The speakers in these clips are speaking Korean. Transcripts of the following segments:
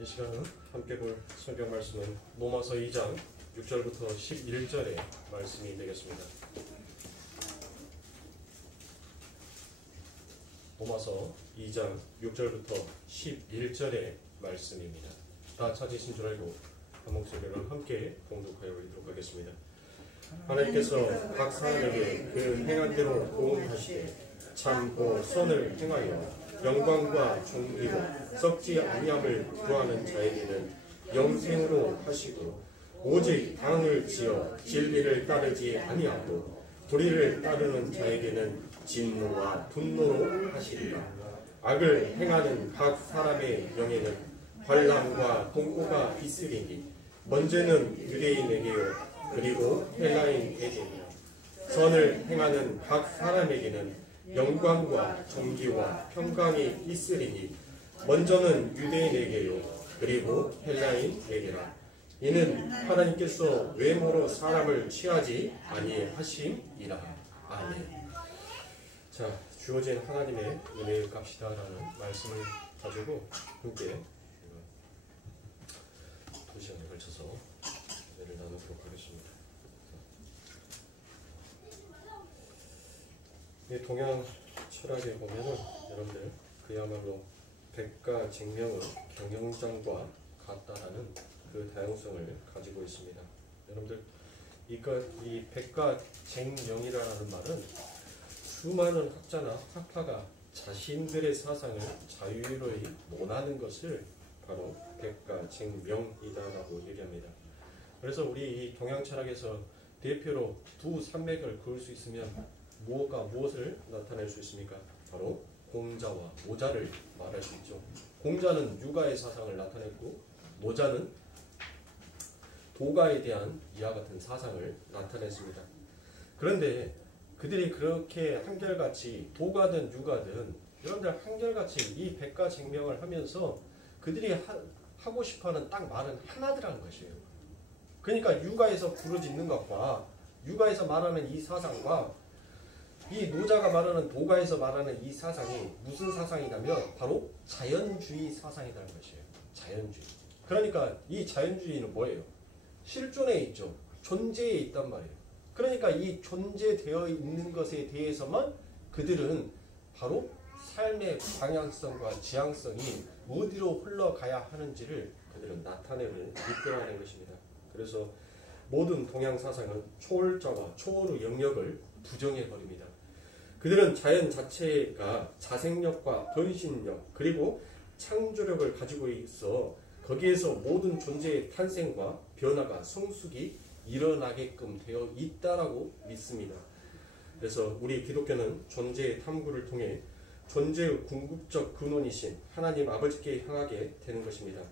이 시간은 함께 볼 성경 말씀은 로마서 2장 6절부터 11절의 말씀이 되겠습니다. 로마서 2장 6절부터 11절의 말씀입니다. 다 찾으신 줄 알고 한 목소리로 함께 봉독하여 보도록 하겠습니다. 하나님께서 각 사람에게 그 행한 대로 도움하시되 참고 선을 행하여 영광과 존귀로 썩지 아니함을 구하는 자에게는 영생으로 하시고, 오직 당을 지어 진리를 따르지 아니하고 불의를 따르는 자에게는 진노와 분노로 하시리라. 악을 행하는 각 사람의 영에는 환난과 공고가 있으리니 먼저는 유대인에게요 그리고 헬라인에게요. 선을 행하는 각 사람에게는 영광과 존귀와 평강이 있으리니 먼저는 유대인에게요 그리고 헬라인에게라. 이는 하나님께서 외모로 사람을 취하지 아니하심이라. 아멘. 자, 주어진 하나님의 은혜의 값이다라는 말씀을 가지고 함께 2시간에 걸쳐서 은혜를 나누도록 하겠습니다. 이 동양 철학에 보면은 여러분들 그야말로 백가쟁명의 경영장과 같다라는 그 다양성을 가지고 있습니다. 여러분들 이 백가쟁명이라는 말은 수많은 학자나 학파가 자신들의 사상을 자유로이 논하는 것을 바로 백가쟁명이다라고 얘기합니다. 그래서 우리 이 동양 철학에서 대표로 두 산맥을 그을 수 있으면 무엇을 나타낼 수 있습니까? 바로 공자와 모자를 말할 수 있죠. 공자는 유가의 사상을 나타냈고, 모자는 도가에 대한 이와 같은 사상을 나타냈습니다. 그런데 그들이 그렇게 한결같이 도가든 유가든 여러분들 한결같이 이 백가쟁명을 하면서 그들이 하고 싶어하는 딱 말은 하나더라는 것이에요. 그러니까 유가에서 부르짖는 것과 유가에서 말하는 이 사상과 이 노자가 말하는 도가에서 말하는 이 사상이 무슨 사상이냐면 바로 자연주의 사상이라는 것이에요. 자연주의. 그러니까 이 자연주의는 뭐예요? 실존에 있죠. 존재에 있단 말이에요. 그러니까 이 존재되어 있는 것에 대해서만 그들은 바로 삶의 방향성과 지향성이 어디로 흘러가야 하는지를 그들은 나타내는 이끌어내는 것입니다. 그래서 모든 동양 사상은 초월자와 초월의 영역을 부정해버립니다. 그들은 자연 자체가 자생력과 변신력 그리고 창조력을 가지고 있어 거기에서 모든 존재의 탄생과 변화가 성숙이 일어나게끔 되어 있다라고 믿습니다. 그래서 우리 기독교는 존재의 탐구를 통해 존재의 궁극적 근원이신 하나님 아버지께 향하게 되는 것입니다.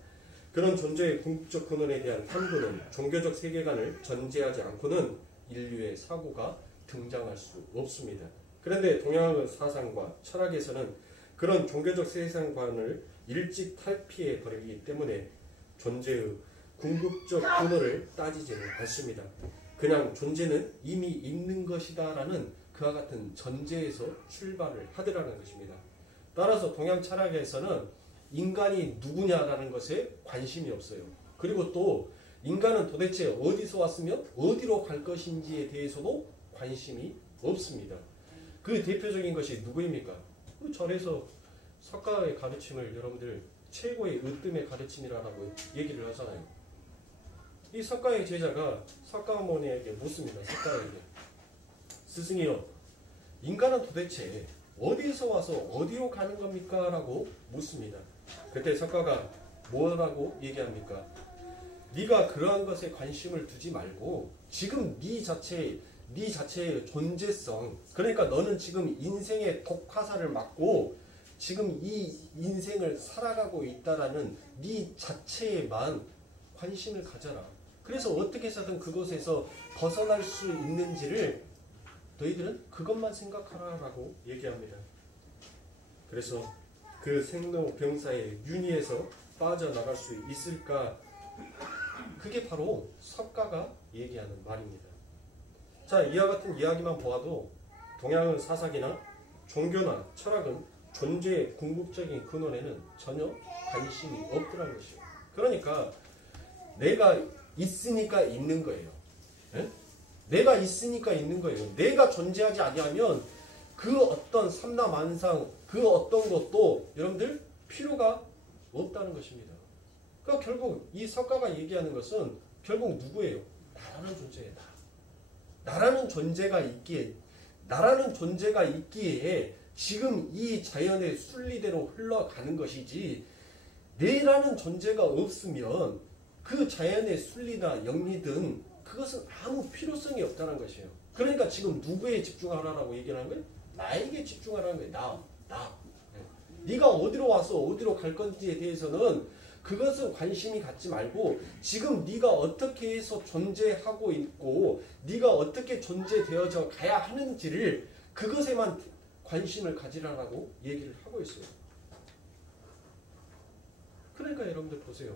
그런 존재의 궁극적 근원에 대한 탐구는 종교적 세계관을 전제하지 않고는 인류의 사고가 등장할 수 없습니다. 그런데 동양의 사상과 철학에서는 그런 종교적 세상관을 일찍 탈피해 버리기 때문에 존재의 궁극적 근원을 따지지는 않습니다. 그냥 존재는 이미 있는 것이다 라는 그와 같은 전제에서 출발을 하더라는 것입니다. 따라서 동양 철학에서는 인간이 누구냐라는 것에 관심이 없어요. 그리고 또 인간은 도대체 어디서 왔으며 어디로 갈 것인지에 대해서도 관심이 없습니다. 그 대표적인 것이 누구입니까? 그 절에서 석가의 가르침을 여러분들 최고의 으뜸의 가르침이라고 얘기를 하잖아요. 이 석가의 제자가 석가모니에게 묻습니다. 석가에게 스승이요, 인간은 도대체 어디에서 와서 어디로 가는 겁니까? 라고 묻습니다. 그때 석가가 뭐라고 얘기합니까? 네가 그러한 것에 관심을 두지 말고 지금 네 자체의 존재성, 그러니까 너는 지금 인생의 독화살을 맞고 지금 이 인생을 살아가고 있다라는 네 자체에만 관심을 가져라. 그래서 어떻게 해서든 그곳에서 벗어날 수 있는지를 너희들은 그것만 생각하라라고 얘기합니다. 그래서 그 생로병사의 윤희에서 빠져나갈 수 있을까? 그게 바로 석가가 얘기하는 말입니다. 자, 이와 같은 이야기만 보아도 동양의 사상이나 종교나 철학은 존재의 궁극적인 근원에는 전혀 관심이 없더라는 것이에요. 그러니까 내가 있으니까 있는 거예요. 예? 내가 있으니까 있는 거예요. 내가 존재하지 아니하면 그 어떤 삼라만상 그 어떤 것도 여러분들 필요가 없다는 것입니다. 그러니까 결국 이 석가가 얘기하는 것은 결국 누구예요? 나라는 존재다. 나라는 존재가 있기에 지금 이 자연의 순리대로 흘러가는 것이지 내라는 존재가 없으면 그 자연의 순리나 영리든 그것은 아무 필요성이 없다는 것이에요. 그러니까 지금 누구에 집중하라고 얘기를 하는 거예요? 나에게 집중하라는 거예요. 나. 네가 어디로 와서 어디로 갈 건지에 대해서는 그것은 관심이 갖지 말고 지금 네가 어떻게 해서 존재하고 있고 네가 어떻게 존재되어져 가야 하는지를 그것에만 관심을 가지라고 얘기를 하고 있어요. 그러니까 여러분들 보세요.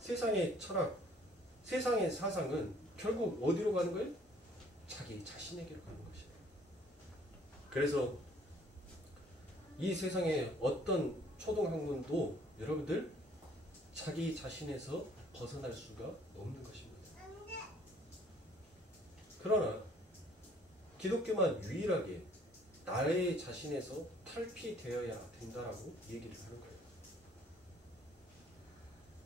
세상의 철학, 세상의 사상은 결국 어디로 가는 거예요? 자기 자신에게로 가는 것이에요. 그래서 이 세상의 어떤 초등학문도 여러분들 자기 자신에서 벗어날 수가 없는 것입니다. 그러나 기독교만 유일하게 나의 자신에서 탈피되어야 된다라고 얘기를 하는 거예요.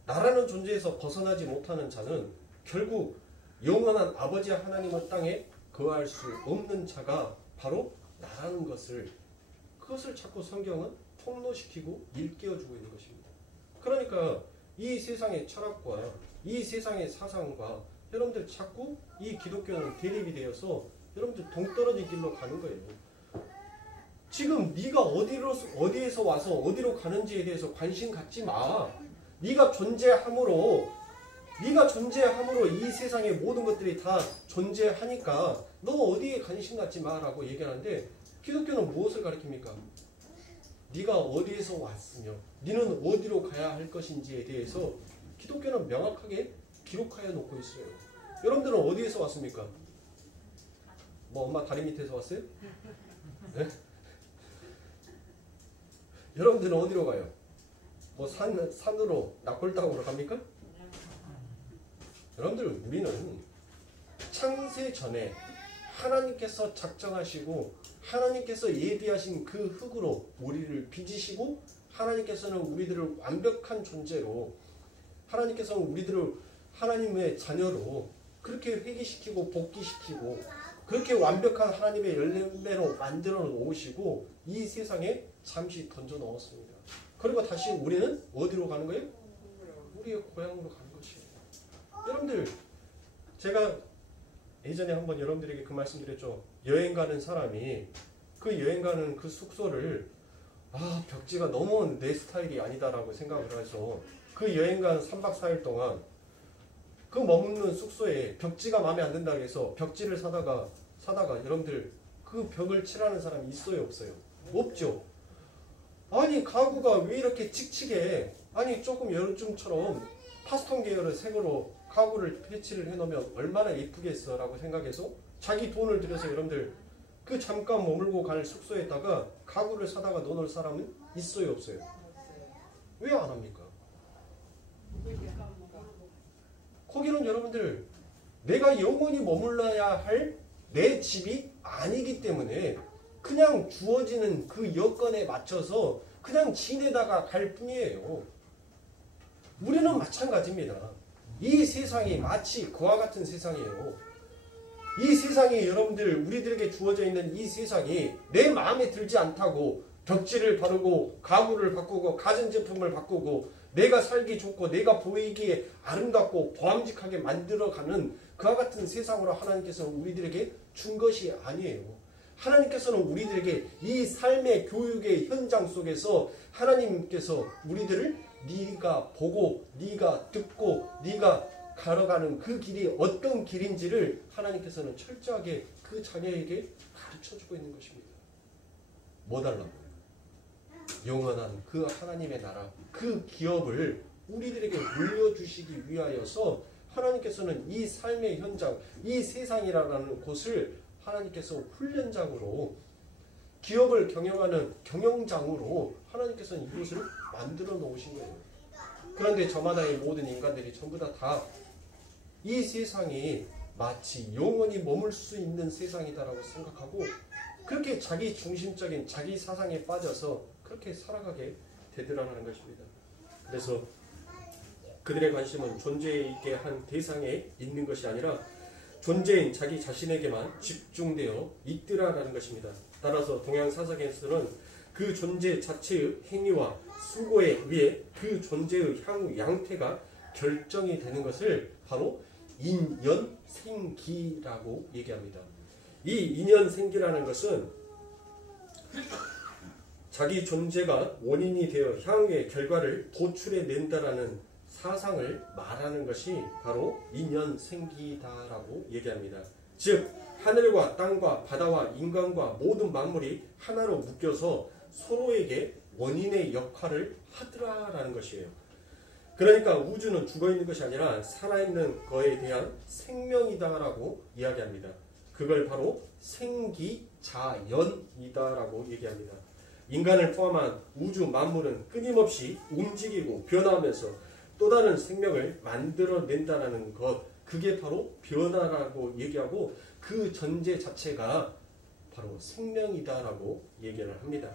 나라는 존재에서 벗어나지 못하는 자는 결국 영원한 아버지 하나님의 땅에 거할 수 없는 자가 바로 나라는 그것을 자꾸 성경은 폭로시키고 일깨워주고 있는 것입니다. 그러니까 이 세상의 철학과 이 세상의 사상과 여러분들 자꾸 이 기독교는 대립이 되어서 여러분들 동떨어진 길로 가는 거예요. 지금 네가 어디에서 와서 어디로 가는지에 대해서 관심 갖지 마. 네가 존재함으로 이 세상의 모든 것들이 다 존재하니까 너 어디에 관심 갖지 마라고 얘기하는데 기독교는 무엇을 가르칩니까? 네가 어디에서 왔으며 네는 어디로 가야 할 것인지에 대해서 기독교는 명확하게 기록하여 놓고 있어요. 여러분들은 어디에서 왔습니까? 뭐 엄마 다리 밑에서 왔어요? 네? 여러분들은 어디로 가요? 뭐 산으로 낙골당으로 갑니까? 여러분들 우리는 창세 전에 하나님께서 작정하시고 하나님께서 예비하신 그 흙으로 우리를 빚으시고 하나님께서는 우리들을 완벽한 존재로 하나님께서는 우리들을 하나님의 자녀로 그렇게 회개시키고 복귀시키고 그렇게 완벽한 하나님의 열매로 만들어 놓으시고 이 세상에 잠시 던져 넣었습니다. 그리고 다시 우리는 어디로 가는 거예요? 우리의 고향으로 가는 것이에요. 여러분들 제가 예전에 한번 여러분들에게 그 말씀 드렸죠. 여행 가는 사람이 그 여행 가는 그 숙소를 벽지가 너무 내 스타일이 아니다라고 생각을 해서 그 여행 간 3박 4일 동안 그 머무는 숙소에 벽지가 마음에 안 든다고 해서 벽지를 사다가 여러분들 그 벽을 칠하는 사람이 있어요? 없어요? 없죠. 아니 가구가 왜 이렇게 칙칙해? 아니 조금 요즘처럼 파스톤 계열의 색으로 가구를 배치를 해놓으면 얼마나 예쁘겠어 라고 생각해서 자기 돈을 들여서 여러분들 그 잠깐 머물고 갈 숙소에다가 가구를 사다가 넣어놓을 사람은 있어요? 없어요? 왜 안 합니까? 거기는 여러분들 내가 영원히 머물러야 할 내 집이 아니기 때문에 그냥 주어지는 그 여건에 맞춰서 그냥 지내다가 갈 뿐이에요. 우리는 마찬가지입니다. 이 세상이 마치 그와 같은 세상이에요. 이 세상이 여러분들 우리들에게 주어져 있는 이 세상이 내 마음에 들지 않다고 벽지를 바르고 가구를 바꾸고 가전제품을 바꾸고 내가 살기 좋고 내가 보이기에 아름답고 보람직하게 만들어가는 그와 같은 세상으로 하나님께서는 우리들에게 준 것이 아니에요. 하나님께서는 우리들에게 이 삶의 교육의 현장 속에서 하나님께서 우리들을 네가 보고 네가 듣고 네가 걸어가는 그 길이 어떤 길인지를 하나님께서는 철저하게 그 자녀에게 가르쳐주고 있는 것입니다. 뭐 달라고요? 영원한 그 하나님의 나라, 그 기업을 우리들에게 물려주시기 위하여서 하나님께서는 이 삶의 현장, 이 세상이라는 곳을 하나님께서 훈련장으로 기업을 경영하는 경영장으로 하나님께서는 이곳을 만들어 놓으신 거예요. 그런데 저마다의 모든 인간들이 전부 다 이 세상이 마치 영원히 머물 수 있는 세상이다라고 생각하고 그렇게 자기 중심적인 자기 사상에 빠져서 그렇게 살아가게 되더라는 것입니다. 그래서 그들의 관심은 존재에 있게 한 대상에 있는 것이 아니라 존재인 자기 자신에게만 집중되어 있더라라는 것입니다. 따라서 동양사상에서는 그 존재 자체의 행위와 수고에 의해 그 존재의 향후 양태가 결정이 되는 것을 바로 인연생기라고 얘기합니다. 이 인연생기라는 것은 자기 존재가 원인이 되어 향후의 결과를 도출해낸다라는 사상을 말하는 것이 바로 인연생기다라고 얘기합니다. 즉 하늘과 땅과 바다와 인간과 모든 만물이 하나로 묶여서 서로에게 원인의 역할을 하더라라는 것이에요. 그러니까 우주는 죽어있는 것이 아니라 살아있는 거에 대한 생명이다라고 이야기합니다. 그걸 바로 생기자연이다라고 얘기합니다. 인간을 포함한 우주 만물은 끊임없이 움직이고 변화하면서 또 다른 생명을 만들어낸다는 것, 그게 바로 변화라고 얘기하고 그 전제 자체가 바로 생명이다라고 얘기를 합니다.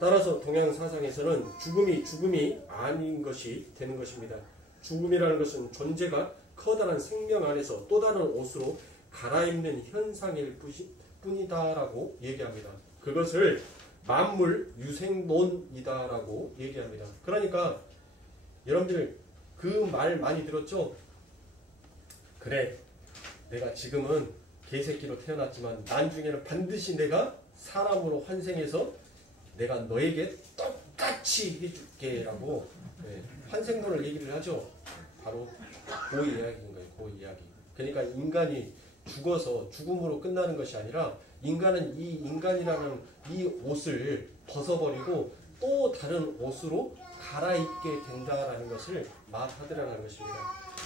따라서 동양사상에서는 죽음이 아닌 것이 되는 것입니다. 죽음이라는 것은 존재가 커다란 생명 안에서 또 다른 옷으로 갈아입는 현상일 뿐이다라고 얘기합니다. 그것을 만물 유생론이다라고 얘기합니다. 그러니까 여러분들 그 말 많이 들었죠? 그래, 내가 지금은 개새끼로 태어났지만 나중에는 반드시 내가 사람으로 환생해서 내가 너에게 똑같이 해줄게 라고 환생론을 얘기를 하죠. 바로 그 이야기인 거예요. 그 이야기. 그러니까 인간이 죽어서 죽음으로 끝나는 것이 아니라 인간은 이 인간이라는 이 옷을 벗어버리고 또 다른 옷으로 갈아입게 된다라는 것을 말하더라는 것입니다.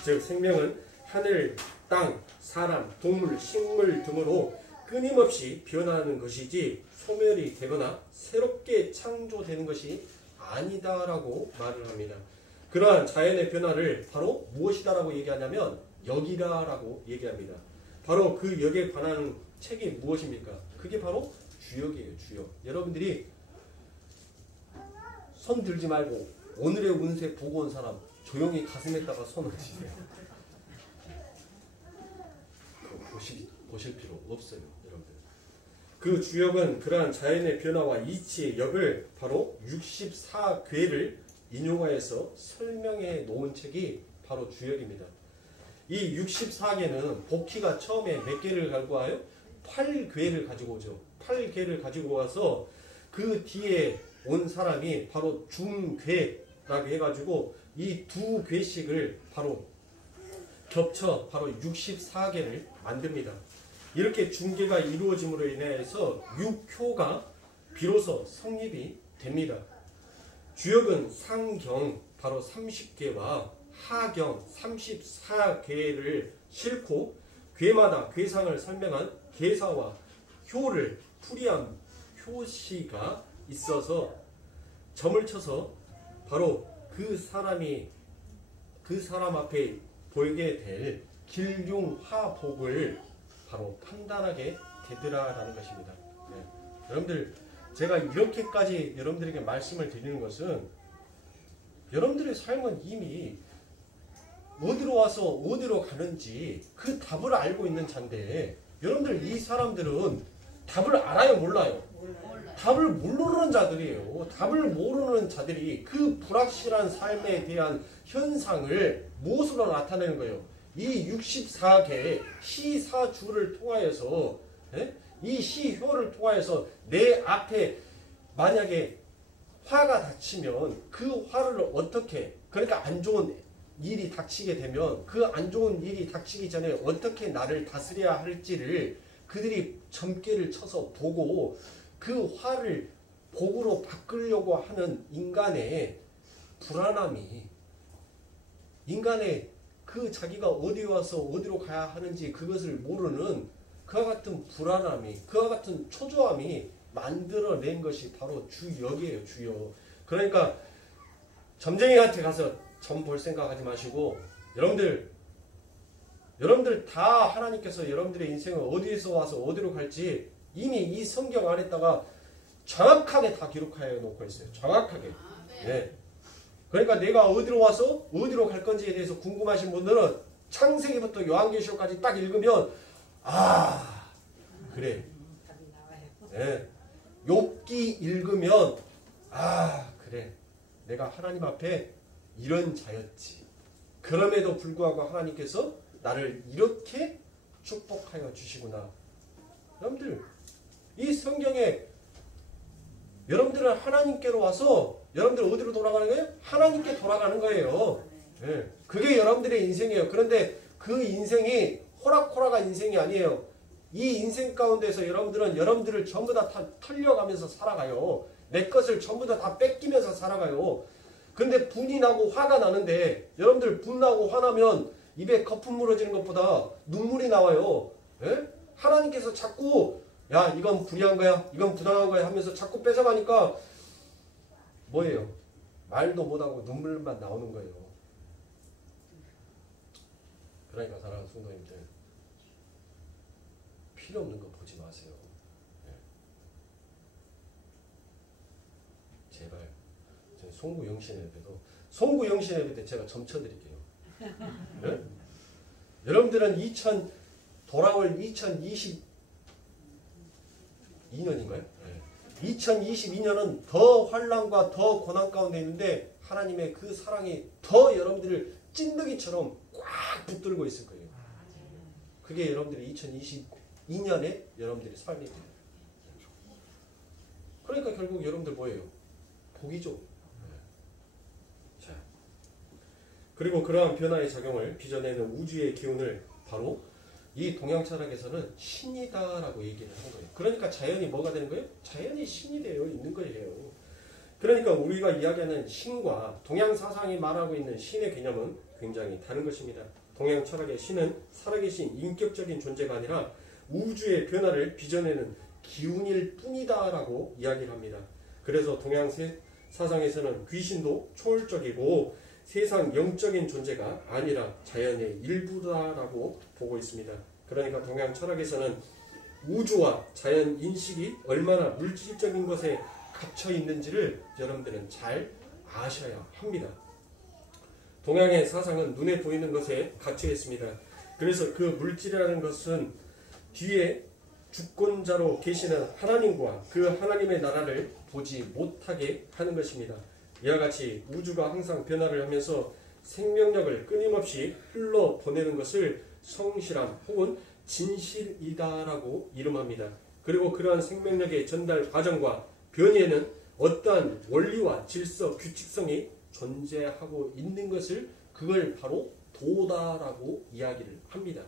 즉 생명은 하늘, 땅, 사람, 동물, 식물 등으로 끊임없이 변화하는 것이지 소멸이 되거나 새롭게 창조되는 것이 아니다라고 말을 합니다. 그러한 자연의 변화를 바로 무엇이다라고 얘기하냐면 역이다라고 얘기합니다. 바로 그 역에 관한 책이 무엇입니까? 그게 바로 주역이에요. 주역. 여러분들이 손 들지 말고 오늘의 운세 보고 온 사람 조용히 가슴에다가 손을 드세요. 보실 필요 없어요. 여러분들. 그 주역은 그러한 자연의 변화와 이치의 역을 바로 64궤를 인용하여서 설명해 놓은 책이 바로 주역입니다. 이 64궤는 복희가 처음에 몇 개를 가지고 와요? 8궤를 가지고 오죠. 8궤를 가지고 와서 그 뒤에 온 사람이 바로 중궤라고 해가지고 이 두 궤씩을 바로 겹쳐 바로 64궤를 만듭니다. 이렇게 중계가 이루어짐으로 인해서 6효가 비로소 성립이 됩니다. 주역은 상경 바로 30궤와 하경 34궤를 싣고 궤마다 궤상을 설명한 궤사와 효를 풀이한 효시가 있어서 점을 쳐서 바로 그 사람 앞에 보이게 될 길흉화복을 바로 판단하게 되더라라는 것입니다. 네. 여러분들 제가 이렇게까지 여러분들에게 말씀을 드리는 것은 여러분들의 삶은 이미 어디로 와서 어디로 가는지 그 답을 알고 있는 자인데 여러분들 이 사람들은 답을 알아요 몰라요? 답을 모르는 자들이에요. 답을 모르는 자들이 그 불확실한 삶에 대한 현상을 무엇으로 나타내는 거예요? 이 64개 시사주를 통하여서 이 시효를 통하여서 내 앞에 만약에 화가 닥치면 그 화를 어떻게 그러니까 안 좋은 일이 닥치게 되면 그 안 좋은 일이 닥치기 전에 어떻게 나를 다스려야 할지를 그들이 점괘를 쳐서 보고 그 화를 복으로 바꾸려고 하는 인간의 불안함이 인간의 그 자기가 어디 와서 어디로 가야 하는지 그것을 모르는 그와 같은 불안함이 그와 같은 초조함이 만들어낸 것이 바로 주역이에요. 주역. 그러니까 점쟁이한테 가서 점 볼 생각하지 마시고 여러분들 다 하나님께서 여러분들의 인생을 어디에서 와서 어디로 갈지 이미 이 성경 안에다가 정확하게 다 기록하여 놓고 있어요. 정확하게. 네. 그러니까 내가 어디로 와서 어디로 갈 건지에 대해서 궁금하신 분들은 창세기부터 요한계시록까지 딱 읽으면 아 그래. 네. 욥기 읽으면 아 그래. 내가 하나님 앞에 이런 자였지. 그럼에도 불구하고 하나님께서 나를 이렇게 축복하여 주시구나. 여러분들 이 성경에 여러분들은 하나님께로 와서 여러분들 어디로 돌아가는 거예요? 하나님께 돌아가는 거예요. 네. 그게 여러분들의 인생이에요. 그런데 그 인생이 호락호락한 인생이 아니에요. 이 인생 가운데서 여러분들은 여러분들을 전부 다 털려가면서 살아가요. 내 것을 전부 다 뺏기면서 살아가요. 근데 분이 나고 화가 나는데 여러분들 분나고 화나면 입에 거품 물어지는 것보다 눈물이 나와요. 예? 하나님께서 자꾸 야 이건 불의한 거야 이건 부당한 거야 하면서 자꾸 뺏어가니까 뭐예요? 말도 못하고 눈물만 나오는 거예요. 그러니까 사랑하는 성도님들 필요 없는 거 보지 마세요. 예. 제발 송구 영신 예배도 송구 영신 예배 때 제가 점쳐드릴게요. 네? 여러분들은 돌아올 2022년인가요? 네. 2022년은 더 환난과 더 고난 가운데 있는데 하나님의 그 사랑이 더 여러분들을 찐득이처럼 꽉 붙들고 있을 거예요. 그게 여러분들의 2022년에 여러분들의 삶입니다. 그러니까 결국 여러분들 뭐예요? 복이죠. 자, 그리고 그러한 변화의 작용을 빚어내는 우주의 기운을 바로 이 동양 철학에서는 신이다라고 얘기를 한 거예요. 그러니까 자연이 뭐가 되는 거예요? 자연이 신이 되어 있는 거예요. 그러니까 우리가 이야기하는 신과 동양 사상이 말하고 있는 신의 개념은 굉장히 다른 것입니다. 동양 철학의 신은 살아계신 인격적인 존재가 아니라 우주의 변화를 빚어내는 기운일 뿐이다라고 이야기를 합니다. 그래서 동양 사상에서는 귀신도 초월적이고 세상 영적인 존재가 아니라 자연의 일부다라고 보고 있습니다. 그러니까 동양 철학에서는 우주와 자연 인식이 얼마나 물질적인 것에 갇혀 있는지를 여러분들은 잘 아셔야 합니다. 동양의 사상은 눈에 보이는 것에 갇혀 있습니다. 그래서 그 물질이라는 것은 뒤에 주권자로 계시는 하나님과 그 하나님의 나라를 보지 못하게 하는 것입니다. 이와 같이 우주가 항상 변화를 하면서 생명력을 끊임없이 흘러보내는 것을 성실함 혹은 진실이다라고 이름합니다. 그리고 그러한 생명력의 전달 과정과 변이에는 어떠한 원리와 질서, 규칙성이 존재하고 있는 것을 그걸 바로 도다라고 이야기를 합니다.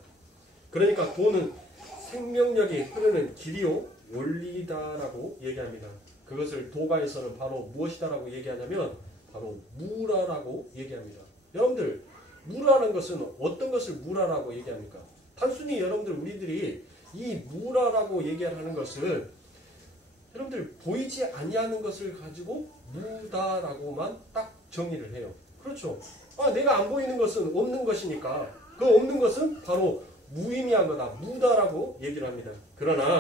그러니까 도는 생명력이 흐르는 길이요 원리다라고 얘기합니다. 그것을 도가에서는 바로 무엇이다라고 얘기하냐면 바로 무라라고 얘기합니다. 여러분들 무라는 것은 어떤 것을 무라라고 얘기합니까? 단순히 여러분들 우리들이 이 무라라고 얘기하는 것을 여러분들 보이지 아니하는 것을 가지고 무다라고만 딱 정의를 해요. 그렇죠. 내가 안 보이는 것은 없는 것이니까 그 없는 것은 바로 무의미한 거다. 무다라고 얘기를 합니다. 그러나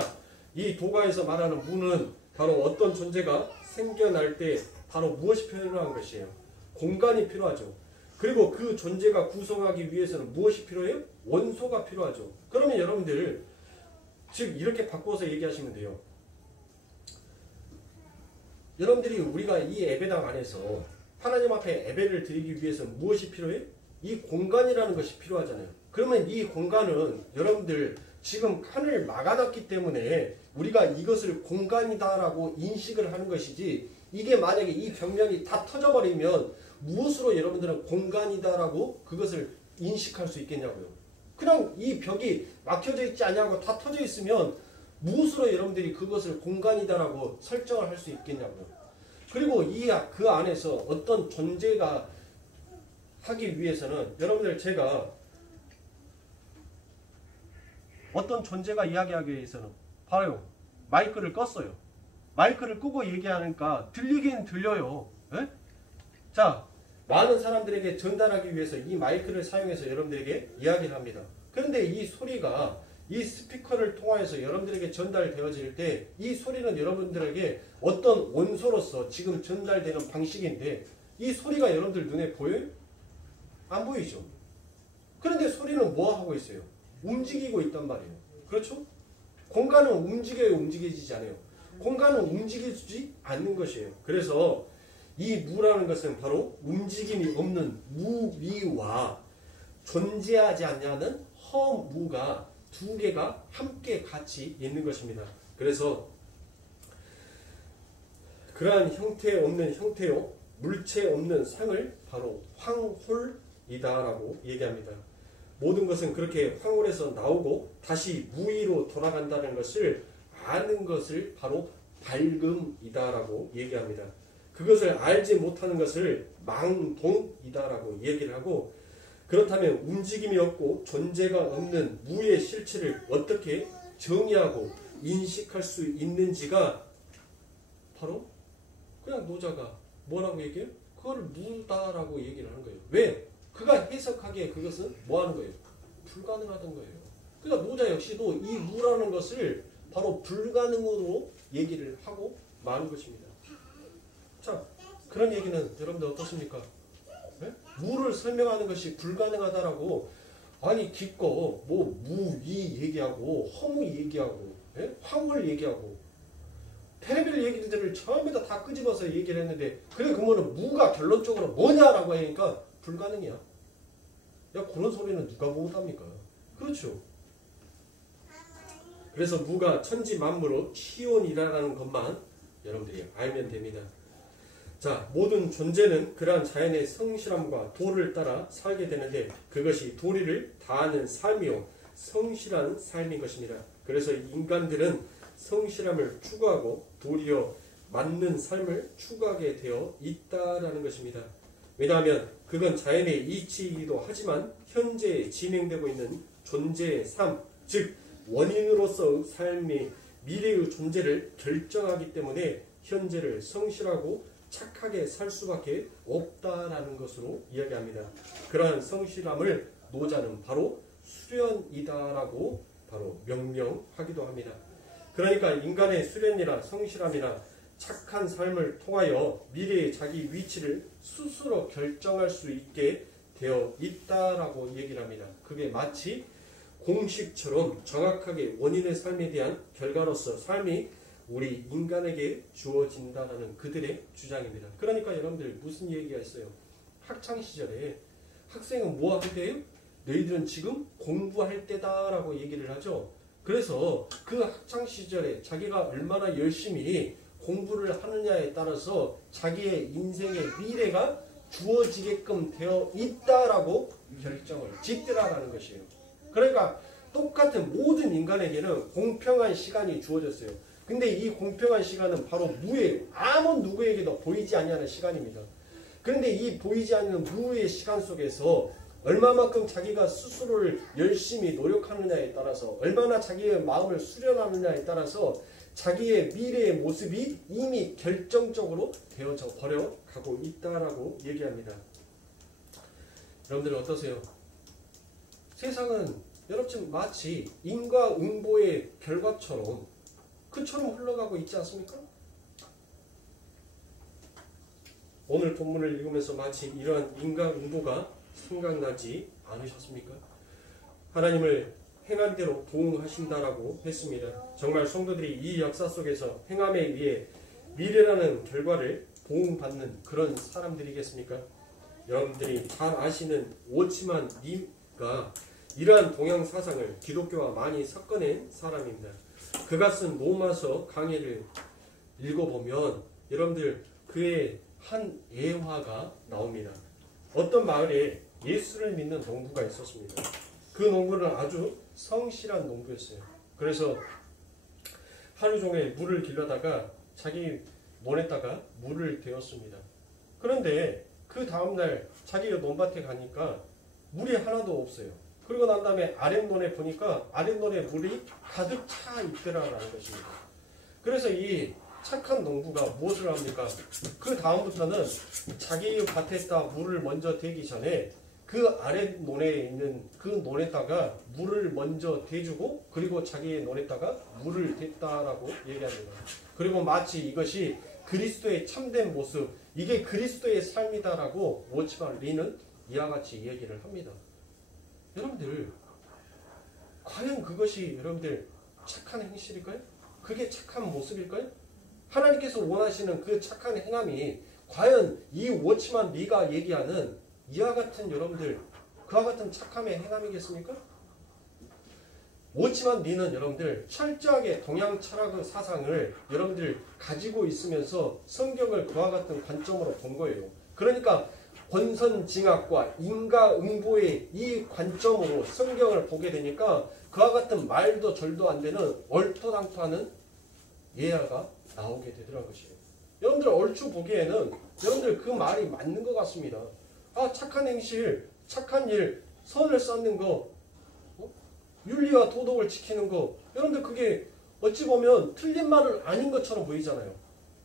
이 도가에서 말하는 무는 바로 어떤 존재가 생겨날 때 바로 무엇이 필요한 것이에요? 공간이 필요하죠. 그리고 그 존재가 구성하기 위해서는 무엇이 필요해요? 원소가 필요하죠. 그러면 여러분들 즉 이렇게 바꿔서 얘기하시면 돼요. 여러분들이 우리가 이 예배당 안에서 하나님 앞에 예배를 드리기 위해서는 무엇이 필요해요? 이 공간이라는 것이 필요하잖아요. 그러면 이 공간은 여러분들 지금 칸을 막아놨기 때문에 우리가 이것을 공간이다라고 인식을 하는 것이지 이게 만약에 이 벽면이 다 터져버리면 무엇으로 여러분들은 공간이다라고 그것을 인식할 수 있겠냐고요. 그냥 이 벽이 막혀져 있지 않냐고 다 터져 있으면 무엇으로 여러분들이 그것을 공간이다라고 설정을 할 수 있겠냐고요. 그리고 그 안에서 어떤 존재가 하기 위해서는 여러분들 제가 어떤 존재가 이야기하기 위해서는 바로 마이크를 껐어요. 마이크를 끄고 얘기하니까 들리긴 들려요. 에? 자, 많은 사람들에게 전달하기 위해서 이 마이크를 사용해서 여러분들에게 이야기를 합니다. 그런데 이 소리가 이 스피커를 통하여서 여러분들에게 전달되어질 때 이 소리는 여러분들에게 어떤 원소로서 지금 전달되는 방식인데 이 소리가 여러분들 눈에 보여요? 안 보이죠? 그런데 소리는 뭐 하고 있어요? 움직이고 있단 말이에요. 그렇죠? 공간은 움직여요? 움직여지지 않아요? 공간은 움직이지 않는 것이에요. 그래서 이 무라는 것은 바로 움직임이 없는 무미와 존재하지 않냐는 허무가 두 개가 함께 같이 있는 것입니다. 그래서 그러한 형태 없는 형태요, 물체 없는 상을 바로 황홀이다라고 얘기합니다. 모든 것은 그렇게 황홀에서 나오고 다시 무의로 돌아간다는 것을 아는 것을 바로 밝음이다라고 얘기합니다. 그것을 알지 못하는 것을 망동이다라고 얘기를 하고, 그렇다면 움직임이 없고 존재가 없는 무의 실체를 어떻게 정의하고 인식할 수 있는지가 바로 그냥 노자가 뭐라고 얘기해요? 그걸 무다라고 얘기를 하는 거예요. 왜? 그가 해석하기에 그것은 뭐 하는 거예요? 불가능하던 거예요. 그러니까 노자 역시도 이 무라는 것을 바로 불가능으로 얘기를 하고 마는 것입니다. 자, 그런 얘기는 여러분들 어떻습니까? 네? 무를 설명하는 것이 불가능하다라고 아니 기껏 뭐 무위 얘기하고 허무 얘기하고 네? 황홀 얘기하고 별의별 얘기들을 처음에다 다 끄집어서 얘기를 했는데 그래 그러면 무가 결론적으로 뭐냐라고 하니까 불가능이야. 야 그런 소리는 누가 못합니까? 그렇죠. 그래서 무가 천지만물의 시온이라는 것만 여러분들이 알면 됩니다. 자, 모든 존재는 그러한 자연의 성실함과 도를 따라 살게 되는데 그것이 도리를 다하는 삶이요 성실한 삶인 것입니다. 그래서 인간들은 성실함을 추구하고 도리어 맞는 삶을 추구하게 되어 있다라는 것입니다. 왜냐하면 그건 자연의 이치이기도 하지만 현재 진행되고 있는 존재의 삶, 즉 원인으로서의 삶이 미래의 존재를 결정하기 때문에 현재를 성실하고 착하게 살 수밖에 없다라는 것으로 이야기합니다. 그러한 성실함을 노자는 바로 수련이다라고 바로 명명하기도 합니다. 그러니까 인간의 수련이나 성실함이나 착한 삶을 통하여 미래의 자기 위치를 스스로 결정할 수 있게 되어 있다라고 얘기를 합니다. 그게 마치 공식처럼 정확하게 원인의 삶에 대한 결과로서 삶이 우리 인간에게 주어진다라는 그들의 주장입니다. 그러니까 여러분들 무슨 얘기가 있어요? 학창시절에 학생은 뭐 할 때예요? 너희들은 지금 공부할 때다라고 얘기를 하죠. 그래서 그 학창시절에 자기가 얼마나 열심히 공부를 하느냐에 따라서 자기의 인생의 미래가 주어지게끔 되어 있다라고 결정을 짓더라라는 것이에요. 그러니까 똑같은 모든 인간에게는 공평한 시간이 주어졌어요. 근데 이 공평한 시간은 바로 무예요. 아무 누구에게도 보이지 아니하는 시간입니다. 그런데 이 보이지 않는 무의 시간 속에서 얼마만큼 자기가 스스로를 열심히 노력하느냐에 따라서 얼마나 자기의 마음을 수련하느냐에 따라서 자기의 미래의 모습이 이미 결정적으로 되어져 버려 가고 있다라고 얘기합니다. 여러분들 어떠세요? 세상은 여러분 마치 인과응보의 결과처럼 그처럼 흘러가고 있지 않습니까? 오늘 본문을 읽으면서 마치 이러한 인과응보가 생각나지 않으셨습니까? 하나님을 행한 대로 보응하신다라고 했습니다. 정말 성도들이 이 역사 속에서 행함에 의해 미래라는 결과를 보응받는 그런 사람들이겠습니까? 여러분들이 잘 아시는 오치만 님가 이러한 동양 사상을 기독교와 많이 섞어낸 사람입니다. 그가 쓴 로마서 강해를 읽어보면 여러분들 그의 한 예화가 나옵니다. 어떤 마을에 예수를 믿는 농부가 있었습니다. 그 농부는 아주 성실한 농부였어요. 그래서 하루 종일 물을 길러다가 자기 논에다가 물을 데웠습니다. 그런데 그 다음날 자기가 논밭에 가니까 물이 하나도 없어요. 그리고 난 다음에 아랫논에 보니까 아랫논에 물이 가득 차 있더라라는 것입니다. 그래서 이 착한 농부가 무엇을 합니까? 그 다음부터는 자기 밭에다 물을 먼저 대기 전에 그 아래 논에 있는 그 논에다가 물을 먼저 대주고 그리고 자기의 논에다가 물을 댔다라고 얘기합니다. 그리고 마치 이것이 그리스도의 참된 모습, 이게 그리스도의 삶이다라고 워치만 리는 이와 같이 얘기를 합니다. 여러분들, 과연 그것이 여러분들 착한 행실일까요? 그게 착한 모습일까요? 하나님께서 원하시는 그 착한 행함이 과연 이 워치만 리가 얘기하는 이와 같은 여러분들 그와 같은 착함의 행함이겠습니까? 워치만 리는 여러분들 철저하게 동양 철학의 사상을 여러분들 가지고 있으면서 성경을 그와 같은 관점으로 본 거예요. 그러니까 권선징악과 인과응보의 이 관점으로 성경을 보게 되니까 그와 같은 말도 절도 안 되는 얼토당토하는 예화가 나오게 되더라는 것이에요. 여러분들 얼추 보기에는 여러분들 그 말이 맞는 것 같습니다. 아, 착한 행실, 착한 일, 선을 쌓는 거, 윤리와 도덕을 지키는 거, 여러분들 그게 어찌 보면 틀린 말은 아닌 것처럼 보이잖아요.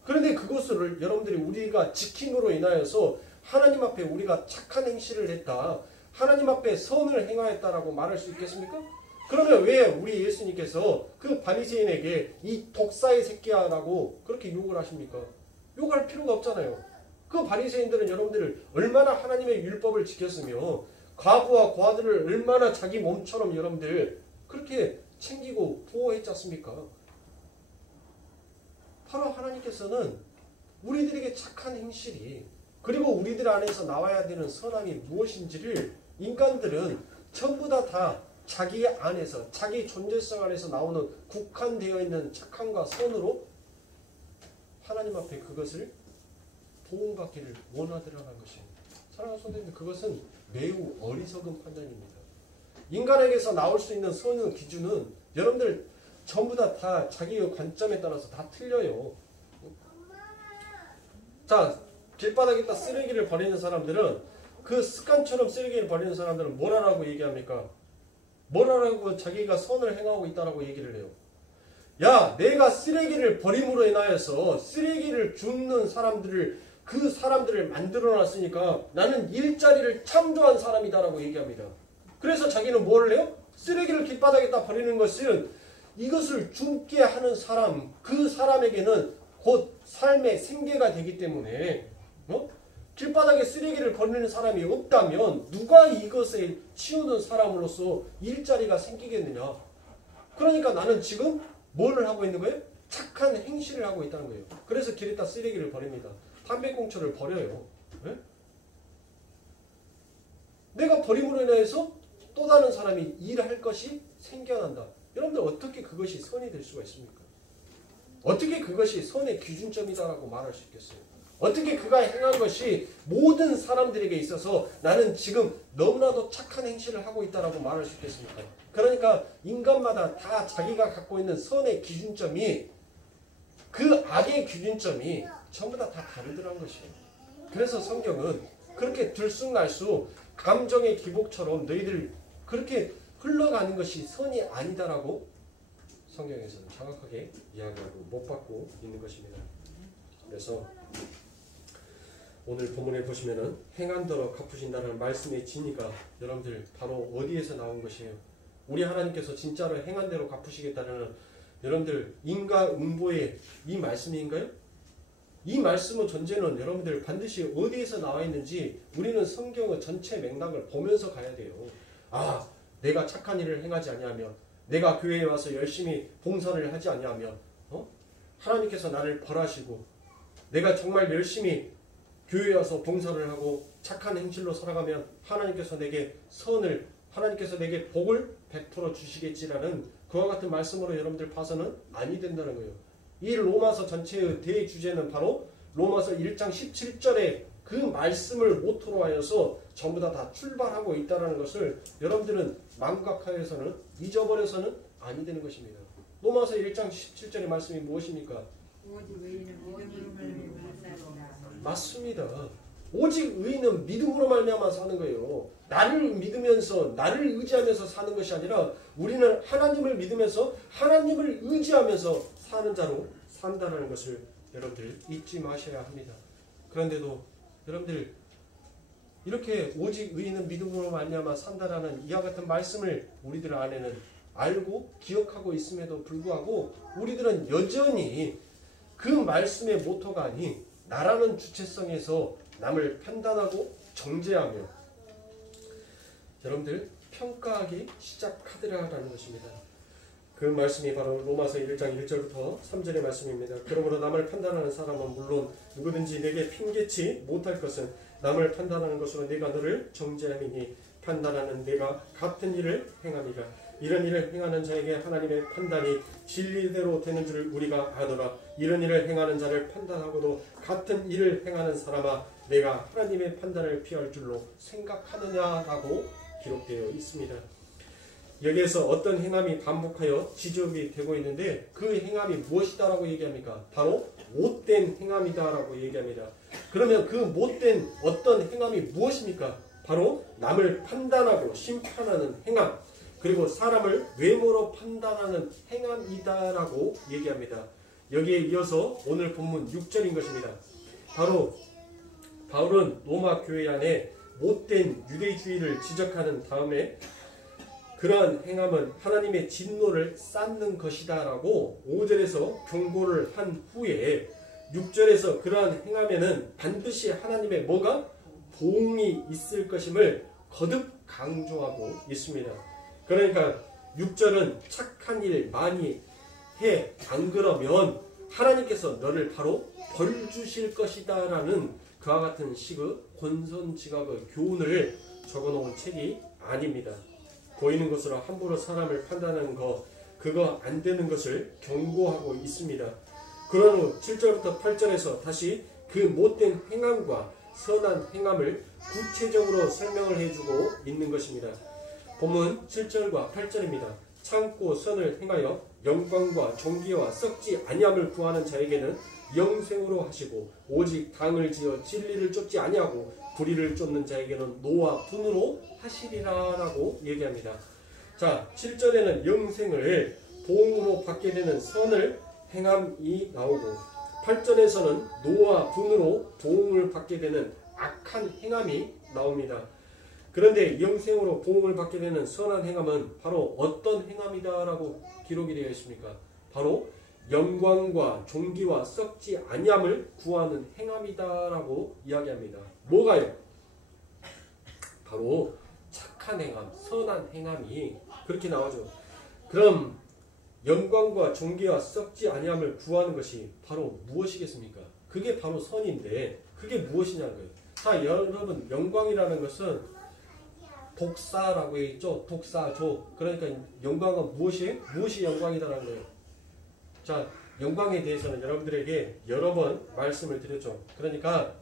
그런데 그것을 여러분들이 우리가 지킴으로 인하여서 하나님 앞에 우리가 착한 행실을 했다, 하나님 앞에 선을 행하였다라고 말할 수 있겠습니까? 그러면 왜 우리 예수님께서 그 바리새인에게 이 독사의 새끼야라고 그렇게 욕을 하십니까? 욕할 필요가 없잖아요. 그 바리새인들은 여러분들을 얼마나 하나님의 율법을 지켰으며 과부와 과들을 얼마나 자기 몸처럼 여러분들 그렇게 챙기고 보호했지 않습니까? 바로 하나님께서는 우리들에게 착한 행실이 그리고 우리들 안에서 나와야 되는 선함이 무엇인지를 인간들은 전부 다 자기 안에서 자기 존재성 안에서 나오는 국한되어 있는 착함과 선으로 하나님 앞에 그것을 보호받기를 원하더라는 것입니다. 사랑하는 성도님들, 그것은 매우 어리석은 판단입니다. 인간에게서 나올 수 있는 선의 기준은 여러분들 전부 다 자기의 관점에 따라서 다 틀려요. 자, 길바닥에다 쓰레기를 버리는 사람들은 그 습관처럼 쓰레기를 버리는 사람들은 뭐라고 얘기합니까? 뭐라고 자기가 선을 행하고 있다라고 얘기를 해요. 야, 내가 쓰레기를 버림으로 인하여서 쓰레기를 줍는 사람들을 그 사람들을 만들어놨으니까 나는 일자리를 창조한 사람이다라고 얘기합니다. 그래서 자기는 뭘 해요? 쓰레기를 길바닥에다 버리는 것은 이것을 줍게 하는 사람, 그 사람에게는 곧 삶의 생계가 되기 때문에 길바닥에 쓰레기를 버리는 사람이 없다면 누가 이것을 치우는 사람으로서 일자리가 생기겠느냐. 그러니까 나는 지금 뭘 하고 있는 거예요? 착한 행실을 하고 있다는 거예요. 그래서 길에다 쓰레기를 버립니다. 담배꽁초를 버려요. 네? 내가 버림으로 인해서 또 다른 사람이 일할 것이 생겨난다. 여러분들 어떻게 그것이 선이 될 수가 있습니까? 어떻게 그것이 선의 기준점이다라고 말할 수 있겠어요? 어떻게 그가 행한 것이 모든 사람들에게 있어서 나는 지금 너무나도 착한 행실을 하고 있다라고 말할 수 있겠습니까? 그러니까 인간마다 다 자기가 갖고 있는 선의 기준점이 그 악의 기준점이 전부 다 다르더라는 것이에요. 그래서 성경은 그렇게 들쑥날쑥 감정의 기복처럼 너희들 그렇게 흘러가는 것이 선이 아니다라고 성경에서는 정확하게 이야기하고 못 받고 있는 것입니다. 그래서 오늘 본문에 보시면은 행한대로 갚으신다는 말씀의 진리가 여러분들 바로 어디에서 나온 것이에요? 우리 하나님께서 진짜로 행한대로 갚으시겠다는 여러분들 인과응보의 이 말씀인가요? 이 말씀의 존재는 여러분들 반드시 어디에서 나와 있는지 우리는 성경의 전체 맥락을 보면서 가야 돼요. 아, 내가 착한 일을 행하지 아니하면, 내가 교회에 와서 열심히 봉사를 하지 아니하면 하나님께서 나를 벌하시고, 내가 정말 열심히 교회에 와서 봉사를 하고 착한 행실로 살아가면 하나님께서 내게 선을, 하나님께서 내게 복을 베풀어 주시겠지라는 그와 같은 말씀으로 여러분들 봐서는 아니 된다는 거예요. 이 로마서 전체의 대주제는 바로 로마서 1장 17절에 그 말씀을 모토로 하여서 전부 다 출발하고 있다는 것을 여러분들은 망각하여서는, 잊어버려서는 아니 되는 것입니다. 로마서 1장 17절의 말씀이 무엇입니까? 맞습니다. 오직 의인은 믿음으로 말미암아 사는 거예요. 나를 믿으면서 나를 의지하면서 사는 것이 아니라 우리는 하나님을 믿으면서 하나님을 의지하면서 사는 자로 산다라는 것을 여러분들 잊지 마셔야 합니다. 그런데도 여러분들 이렇게 오직 의인은 믿음으로 말미암아 산다라는 이와 같은 말씀을 우리들 안에는 알고 기억하고 있음에도 불구하고 우리들은 여전히 그 말씀의 모토가 아닌 나라는 주체성에서 남을 판단하고 정죄하며 여러분들 평가하기 시작하더라라는 것입니다. 그 말씀이 바로 로마서 1장 1절부터 3절의 말씀입니다. 그러므로 남을 판단하는 사람은 물론 누구든지 내게 핑계치 못할 것은 남을 판단하는 것으로 내가 너를 정죄함이니 판단하는 내가 같은 일을 행함이라. 이런 일을 행하는 자에게 하나님의 판단이 진리대로 되는 줄 우리가 아노라. 이런 일을 행하는 자를 판단하고도 같은 일을 행하는 사람아 내가 하나님의 판단을 피할 줄로 생각하느냐라고 기록되어 있습니다. 여기에서 어떤 행함이 반복하여 지적이 되고 있는데 그 행함이 무엇이다라고 얘기합니까? 바로 못된 행함이다라고 얘기합니다. 그러면 그 못된 어떤 행함이 무엇입니까? 바로 남을 판단하고 심판하는 행함, 그리고 사람을 외모로 판단하는 행함이다라고 얘기합니다. 여기에 이어서 오늘 본문 6절인 것입니다. 바로 바울은 로마 교회 안에 못된 유대주의를 지적하는 다음에 그러한 행함은 하나님의 진노를 쌓는 것이다 라고 5절에서 경고를 한 후에 6절에서 그러한 행함에는 반드시 하나님의 뭐가? 보응이 있을 것임을 거듭 강조하고 있습니다. 그러니까 6절은 착한 일 많이 해 안 그러면 하나님께서 너를 바로 벌 주실 것이다 라는 그와 같은 식의 권선지각의 교훈을 적어놓은 책이 아닙니다. 보이는 것으로 함부로 사람을 판단하는 거 그거 안 되는 것을 경고하고 있습니다. 그런 후 7절부터 8절에서 다시 그 못된 행함과 선한 행함을 구체적으로 설명을 해주고 있는 것입니다. 본문 7절과 8절입니다. 참고 선을 행하여 영광과 존귀와 썩지 아니함을 구하는 자에게는 영생으로 하시고 오직 당을 지어 진리를 쫓지 아니하고 불의를 쫓는 자에게는 노와 분으로 하시리라 라고 얘기합니다. 자, 7절에는 영생을 보응으로 받게 되는 선을 행함이 나오고 8절에서는 노와 분으로 보응을 받게 되는 악한 행함이 나옵니다. 그런데 영생으로 보응을 받게 되는 선한 행함은 바로 어떤 행함이다 라고 기록이 되어 있습니까? 바로 영광과 존귀와 썩지 아니함을 구하는 행함이다 라고 이야기합니다. 뭐가요? 바로 착한 행함, 선한 행함이 그렇게 나오죠. 그럼 영광과 존귀와 썩지 아니함을 구하는 것이 바로 무엇이겠습니까? 그게 바로 선인데 그게 무엇이냐는 거예요. 자, 여러분, 영광이라는 것은 독사라고 했죠. 독사조. 그러니까 영광은 무엇이에요? 무엇이 영광이다라는 거예요. 자, 영광에 대해서는 여러분들에게 여러 번 말씀을 드렸죠. 그러니까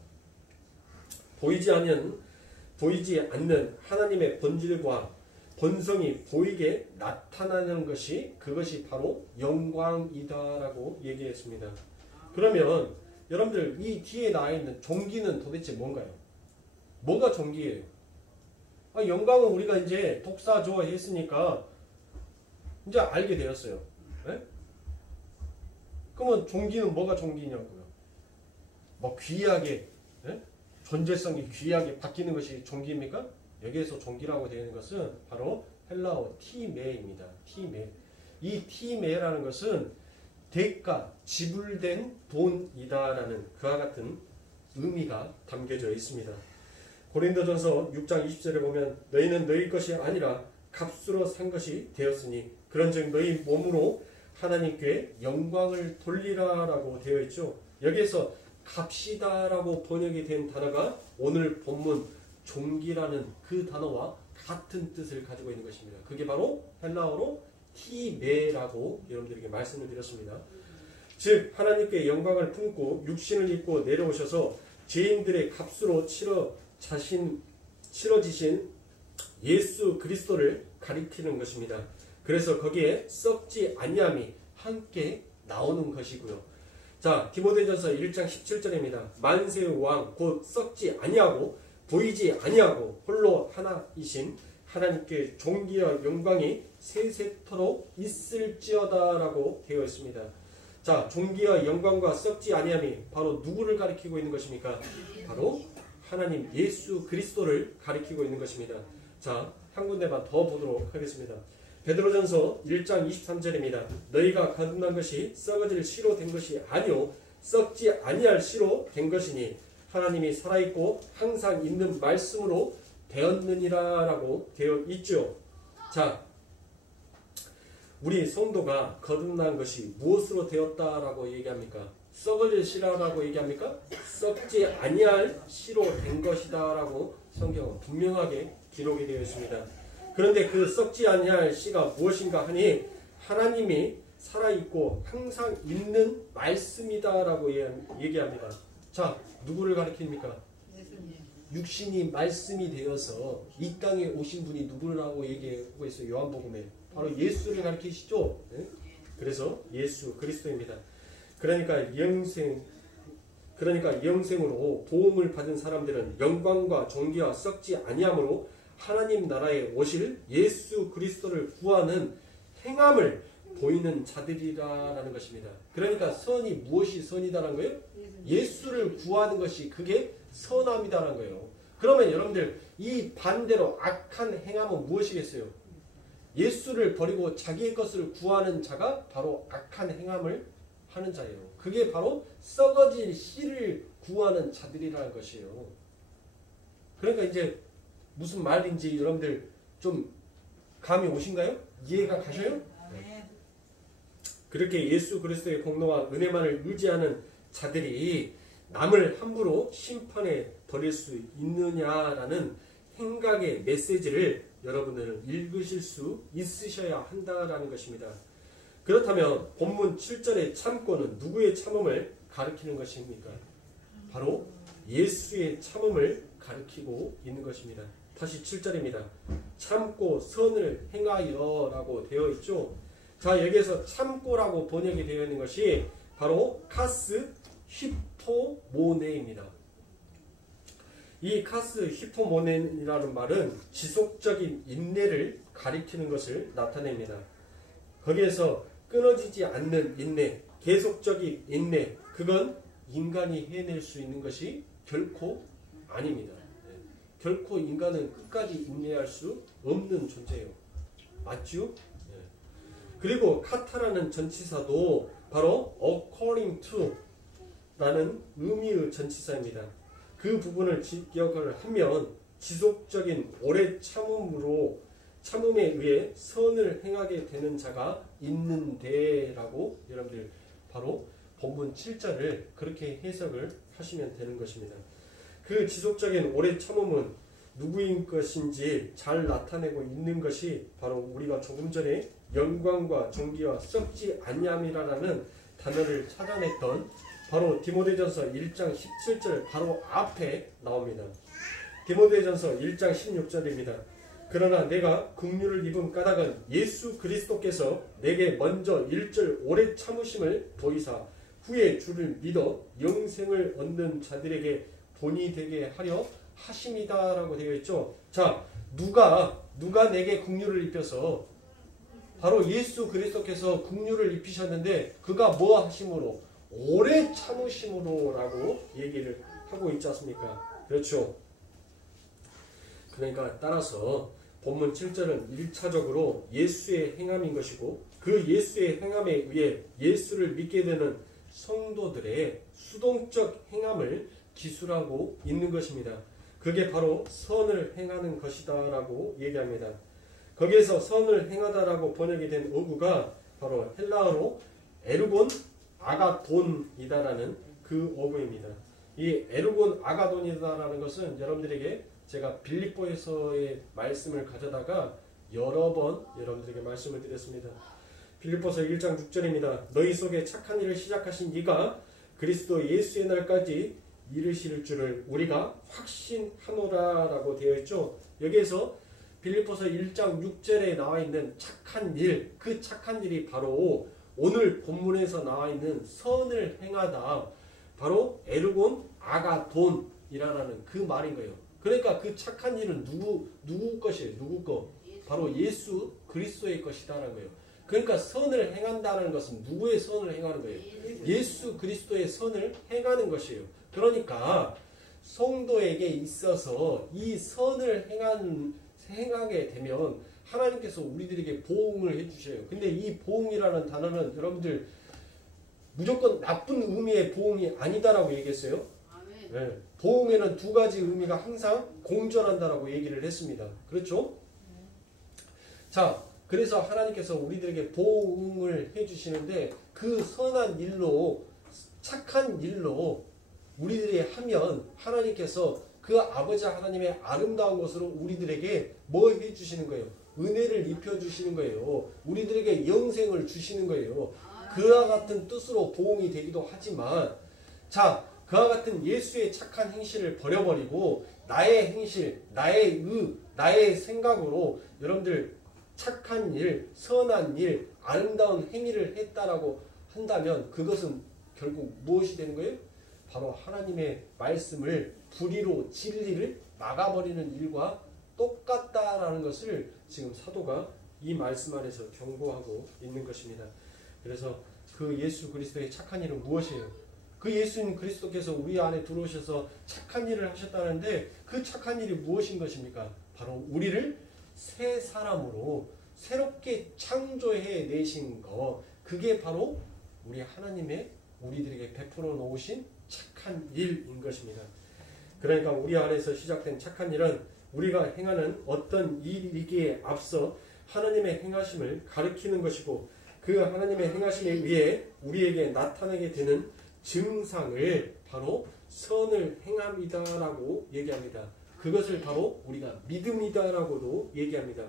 보이지 않는 하나님의 본질과 본성이 보이게 나타나는 것이 그것이 바로 영광이다라고 얘기했습니다. 그러면 여러분들 이 뒤에 나와 있는 존귀는 도대체 뭔가요? 뭐가 존귀예요? 영광은 우리가 이제 독사조 했으니까 이제 알게 되었어요. 네? 그러면 존귀는 뭐가 존귀냐고요? 뭐 귀하게, 네? 존재성이 귀하게 바뀌는 것이 존귀입니까? 여기에서 존귀라고 되어 있는 것은 바로 헬라어 티메입니다. 티메. 이 티메라는 것은 대가, 지불된 돈이다라는 그와 같은 의미가 담겨져 있습니다. 고린도전서 6장 20절에 보면 너희는 너희 것이 아니라 값으로 산 것이 되었으니 그런즉 너희 몸으로 하나님께 영광을 돌리라라고 되어 있죠. 여기에서 값이다라고 번역이 된 단어가 오늘 본문 존귀라는 그 단어와 같은 뜻을 가지고 있는 것입니다. 그게 바로 헬라어로 티메라고 여러분들에게 말씀을 드렸습니다. 즉 하나님께 영광을 품고 육신을 입고 내려오셔서 죄인들의 값으로 치러지신 예수 그리스도를 가리키는 것입니다. 그래서 거기에 썩지 아니함이 함께 나오는 것이고요. 자, 디모데전서 1장 17절입니다. 만세의 왕 곧 썩지 아니하고 보이지 아니하고 홀로 하나이신 하나님께 존귀와 영광이 세세토록 있을지어다 라고 되어 있습니다. 자, 존귀와 영광과 썩지 아니함이 바로 누구를 가리키고 있는 것입니까? 바로 하나님 예수 그리스도를 가리키고 있는 것입니다. 자, 한 군데만 더 보도록 하겠습니다. 베드로전서 1장 23절입니다. 너희가 거듭난 것이 썩어질 씨로 된 것이 아니요 썩지 아니할 씨로 된 것이니 하나님이 살아있고 항상 있는 말씀으로 되었느니라 라고 되어 있죠. 자, 우리 성도가 거듭난 것이 무엇으로 되었다라고 얘기합니까? 썩어질 씨라고 얘기합니까? 썩지 아니할 씨로 된 것이다 라고 성경은 분명하게 기록이 되어 있습니다. 그런데 그 썩지 아니할 씨가 무엇인가 하니 하나님이 살아있고 항상 있는 말씀이다 라고 얘기합니다. 자, 누구를 가리킵니까? 육신이 말씀이 되어서 이 땅에 오신 분이 누구라고 얘기하고 있어요. 요한복음에 바로 예수를 가리키시죠. 네? 그래서 예수 그리스도입니다. 그러니까 영생으로 도움을 받은 사람들은 영광과 존귀와 썩지 아니함으로 하나님 나라에 오실 예수 그리스도를 구하는 행함을 보이는 자들이라는 것입니다. 그러니까 선이 무엇이 선이다라는 거예요? 예수를 구하는 것이 그게 선함이다라는 거예요. 그러면 여러분들 이 반대로 악한 행함은 무엇이겠어요? 예수를 버리고 자기의 것을 구하는 자가 바로 악한 행함을 하는 자예요. 그게 바로 썩어질 씨를 구하는 자들이라는 것이에요. 그러니까 이제 무슨 말인지 여러분들 좀 감이 오신가요? 이해가 가셔요? 네. 그렇게 예수 그리스도의 공로와 은혜만을 의지하는 자들이 남을 함부로 심판에 버릴 수 있느냐라는 행각의 메시지를 여러분들은 읽으실 수 있으셔야 한다라는 것입니다. 그렇다면 본문 7절의 참고는 누구의 참음을 가리키는 것입니까? 바로 예수의 참음을 가리키고 있는 것입니다. 다시 7절입니다. 참고 선을 행하여 라고 되어 있죠. 자, 여기에서 참고라고 번역이 되어 있는 것이 바로 카스 히포모네입니다. 이 카스 히포모네이라는 말은 지속적인 인내를 가리키는 것을 나타냅니다. 거기에서 끊어지지 않는 인내, 계속적인 인내, 그건 인간이 해낼 수 있는 것이 결코 아닙니다. 결코 인간은 끝까지 인내할 수 없는 존재예요. 맞죠? 그리고 카타라는 전치사도 바로 according to 라는 의미의 전치사입니다. 그 부분을 기억을 하면 지속적인 오래 참음에 의해 선을 행하게 되는 자가 있는데 라고 여러분들 바로 본문 7절을 그렇게 해석을 하시면 되는 것입니다. 그 지속적인 오래 참음은 누구인 것인지 잘 나타내고 있는 것이 바로 우리가 조금 전에 영광과 존귀와 썩지 아니함이라는 단어를 찾아냈던 바로 디모데전서 1장 17절 바로 앞에 나옵니다. 디모데전서 1장 16절입니다. 그러나 내가 긍휼을 입은 까닭은 예수 그리스도께서 내게 먼저 일절 오래 참으심을 보이사 후에 주를 믿어 영생을 얻는 자들에게 본이 되게 하려 하심이다 라고 되어 있죠. 자, 누가 내게 긍휼을 입혀서 바로 예수 그리스도께서 긍휼을 입히셨는데 그가 뭐 하심으로? 오래 참으심으로 라고 얘기를 하고 있지 않습니까? 그렇죠. 그러니까 따라서 본문 7절은 1차적으로 예수의 행함인 것이고 그 예수의 행함에 의해 예수를 믿게 되는 성도들의 수동적 행함을 기술하고 있는 것입니다. 그게 바로 선을 행하는 것이다 라고 얘기합니다. 거기에서 선을 행하다라고 번역이 된 어구가 바로 헬라어로 에르곤 아가돈이다라는 그 어구입니다. 이 에르곤 아가돈이다라는 것은 여러분들에게 제가 빌립보에서의 말씀을 가져다가 여러 번 여러분들에게 말씀을 드렸습니다. 빌립보서 1장 6절입니다. 너희 속에 착한 일을 시작하신 이가 그리스도 예수의 날까지 이르실 줄을 우리가 확신하노라 라고 되어 있죠. 여기에서 빌립보서 1장 6절에 나와 있는 착한 일, 그 착한 일이 바로 오늘 본문에서 나와 있는 선을 행하다 바로 에르곤 아가돈이라는 그 말인 거예요. 그러니까 그 착한 일은 누구 것이에요? 누구 거? 바로 예수 그리스도의 것이다라는 거예요. 그러니까 선을 행한다는 것은 누구의 선을 행하는 거예요? 예수 그리스도의 선을 행하는 것이에요. 그러니까 성도에게 있어서 이 선을 행하게 되면 하나님께서 우리들에게 보응을 해주셔요. 근데 이 보응이라는 단어는 여러분들 무조건 나쁜 의미의 보응이 아니다라고 얘기했어요. 네. 보응에는 두 가지 의미가 항상 공존한다라고 얘기를 했습니다. 그렇죠? 자, 그래서 하나님께서 우리들에게 보응을 해주시는데 그 선한 일로 착한 일로 우리들이 하면 하나님께서 그 아버지 하나님의 아름다운 것으로 우리들에게 뭐 해주시는 거예요? 은혜를 입혀주시는 거예요. 우리들에게 영생을 주시는 거예요. 그와 같은 뜻으로 보응이 되기도 하지만 자, 그와 같은 예수의 착한 행실을 버려버리고 나의 행실, 나의 생각으로 여러분들 착한 일, 선한 일, 아름다운 행위를 했다라고 한다면 그것은 결국 무엇이 되는 거예요? 바로 하나님의 말씀을 불의로 진리를 막아버리는 일과 똑같다라는 것을 지금 사도가 이 말씀 안에서 경고하고 있는 것입니다. 그래서 그 예수 그리스도의 착한 일은 무엇이에요? 그 예수님 그리스도께서 우리 안에 들어오셔서 착한 일을 하셨다는데 그 착한 일이 무엇인 것입니까? 바로 우리를 새 사람으로 새롭게 창조해 내신 거, 그게 바로 우리 하나님의 우리들에게 베풀어 놓으신 착한 일인 것입니다. 그러니까 우리 안에서 시작된 착한 일은 우리가 행하는 어떤 일이기에 앞서 하나님의 행하심을 가리키는 것이고 그 하나님의 행하심에 의해 우리에게 나타나게 되는 증상을 바로 선을 행함이다라고 얘기합니다. 그것을 바로 우리가 믿음이다라고도 얘기합니다.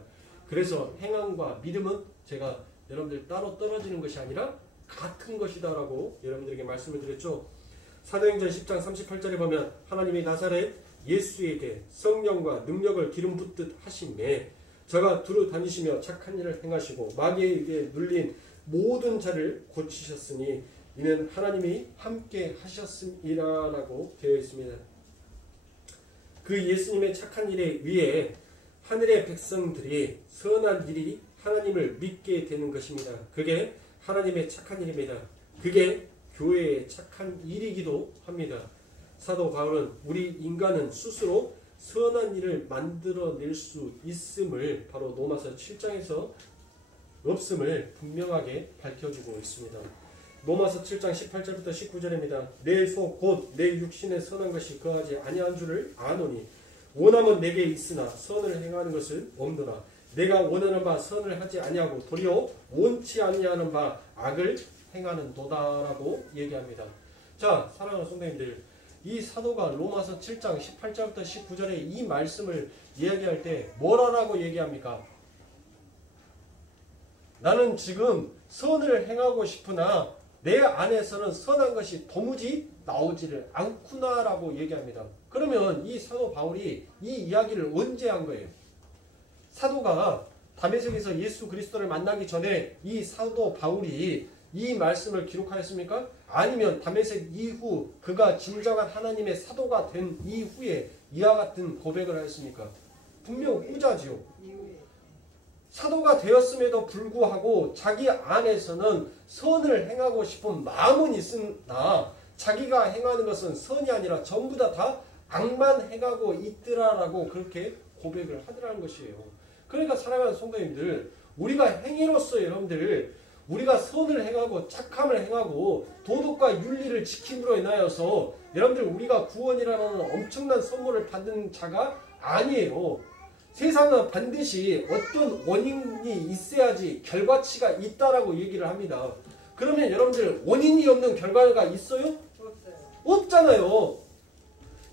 그래서 행함과 믿음은 제가 여러분들 따로 떨어지는 것이 아니라 같은 것이다라고 여러분들에게 말씀을 드렸죠. 사도행전 10장 38절에 보면 하나님이 나사렛 예수에게 성령과 능력을 기름 붓듯 하심에 저가 두루 다니시며 착한 일을 행하시고 마귀에게 눌린 모든 자를 고치셨으니 이는 하나님이 함께 하셨음이라라고 되어 있습니다. 그 예수님의 착한 일에 의해 하늘의 백성들이 선한 일이 하나님을 믿게 되는 것입니다. 그게 하나님의 착한 일입니다. 그게 교회의 착한 일이기도 합니다. 사도 바울은 우리 인간은 스스로 선한 일을 만들어낼 수 있음을 바로 로마서 7장에서 없음을 분명하게 밝혀주고 있습니다. 로마서 7장 18절부터 19절입니다. 내 속 곧 내 육신에 선한 것이 거하지 아니한 줄을 아노니 원함은 내게 있으나 선을 행하는 것은 없노라. 내가 원하는 바 선을 하지 아니하고 도리어 원치 아니하는 바 악을 행하는 도다라고 얘기합니다. 자, 사랑하는 성도님들, 이 사도가 로마서 7장 18절부터 19절에 이 말씀을 이야기할 때 뭐라고 얘기합니까? 나는 지금 선을 행하고 싶으나 내 안에서는 선한 것이 도무지 나오지를 않구나라고 얘기합니다. 그러면 이 사도 바울이 이 이야기를 언제 한 거예요? 사도가 다메섹에서 예수 그리스도를 만나기 전에 이 사도 바울이 이 말씀을 기록하였습니까? 아니면 다메섹 이후 그가 진정한 하나님의 사도가 된 이후에 이와 같은 고백을 하였습니까? 분명 후자지요. 사도가 되었음에도 불구하고 자기 안에서는 선을 행하고 싶은 마음은 있으나 자기가 행하는 것은 선이 아니라 전부 다 악만 행하고 있더라라고 그렇게 고백을 하더라는 것이에요. 그러니까 사랑하는 성도님들, 우리가 행위로서 여러분들 우리가 선을 행하고 착함을 행하고 도덕과 윤리를 지킴으로 인하여서 여러분들 우리가 구원이라는 엄청난 선물을 받는 자가 아니에요. 세상은 반드시 어떤 원인이 있어야지 결과치가 있다라고 얘기를 합니다. 그러면 여러분들 원인이 없는 결과가 있어요? 없잖아요.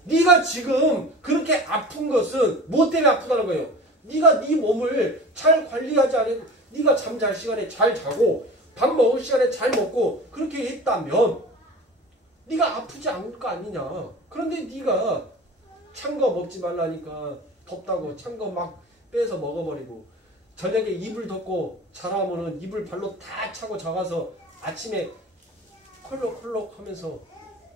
네가 지금 그렇게 아픈 것은 뭐 때문에 아프다는 거예요? 네가 네 몸을 잘 관리하지 않고 네가 잠잘 시간에 잘 자고 밥 먹을 시간에 잘 먹고 그렇게 했다면 네가 아프지 않을 거 아니냐. 그런데 네가 찬 거 먹지 말라니까 덥다고 찬 거 막 빼서 먹어버리고 저녁에 이불 덮고 자라면은 이불 발로 다 차고 자가서 아침에 콜록콜록 하면서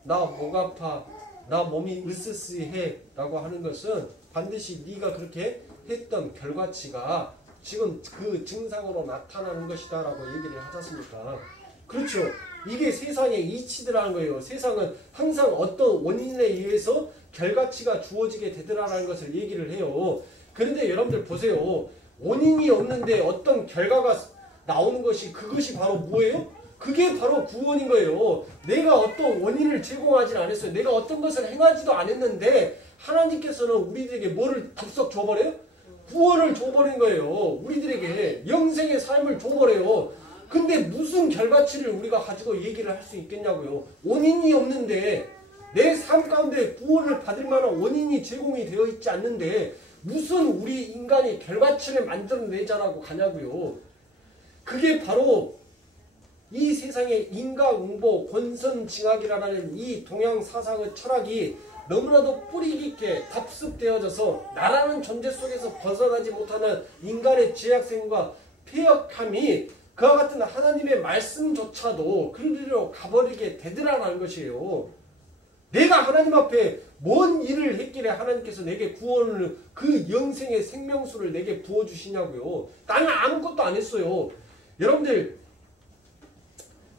나 목 아파, 나 몸이 으스스해 라고 하는 것은 반드시 네가 그렇게 했던 결과치가 지금 그 증상으로 나타나는 것이다 라고 얘기를 하지 않습니까? 그렇죠. 이게 세상의 이치들하는 거예요. 세상은 항상 어떤 원인에 의해서 결과치가 주어지게 되더라라는 것을 얘기를 해요. 그런데 여러분들 보세요. 원인이 없는데 어떤 결과가 나오는 것이 그것이 바로 뭐예요? 그게 바로 구원인 거예요. 내가 어떤 원인을 제공하지 않았어요. 내가 어떤 것을 행하지도 않았는데 하나님께서는 우리들에게 뭐를 덥석 줘버려요? 구원을 줘버린 거예요. 우리들에게 영생의 삶을 줘버려요. 근데 무슨 결과치를 우리가 가지고 얘기를 할 수 있겠냐고요. 원인이 없는데 내 삶 가운데 구원을 받을 만한 원인이 제공이 되어 있지 않는데 무슨 우리 인간이 결과치를 만들어내자라고 가냐고요. 그게 바로 이 세상의 인과응보 권선징악이라는 이 동양 사상의 철학이 너무나도 뿌리 깊게 답습되어져서 나라는 존재 속에서 벗어나지 못하는 인간의 죄악성과 폐역함이 그와 같은 하나님의 말씀조차도 그리로 가버리게 되더라라는 것이에요. 내가 하나님 앞에 뭔 일을 했길래 하나님께서 내게 구원을 그 영생의 생명수를 내게 부어주시냐고요. 나는 아무것도 안 했어요. 여러분들